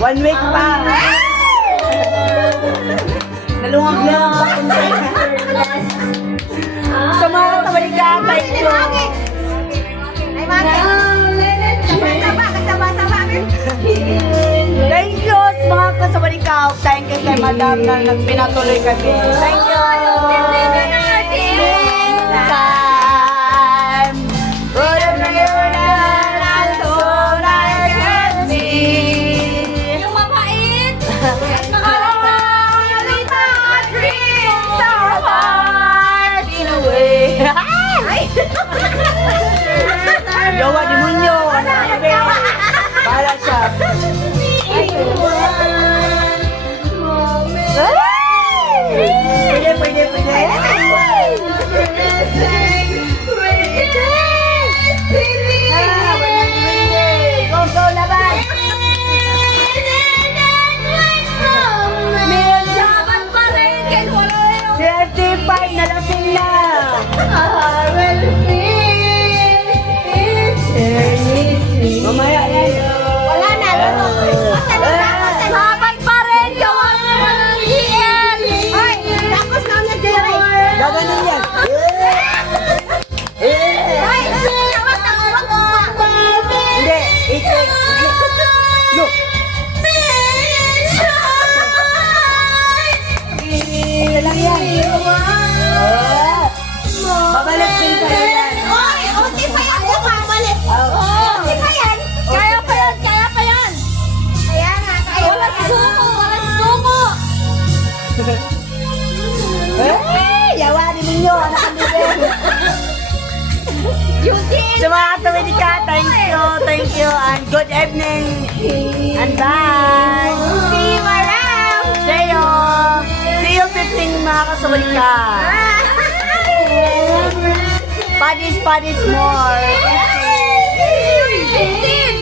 1 week pa. Nalungag-lungang pa. Sa mga kasabay ka, thank you. Ay, mami. Kasama-sama. Thank you sa mga kasabay ka. Thank you kay madam na nagpinatuloy kami. Thank you. Time. Yung mabait. Yawa di munyo. Para siya. Pwede. Go, laban. Dapat pa rin, kahit wala yung Certified na lasing na. Mamaya yan. wala na. Dapat pa rin, gawa na ng GL. Ay, tapos na na Jerry. Gaganon yan. Ay, dapat ako. Hindi. Look. Ito lang yan. Babalik din sa'yo yan. Oy, unti pa yan. Bumabalik. Oh. Unti pa yan. Kaya pa yan. Kaya nga. Walang sumo. Yawa din ninyo. Anak ang bibig. Yung din. Sa mga kasawin ka, thank you, and good evening, and bye. See you around. See you 15 mga kasawin ka. Padis more.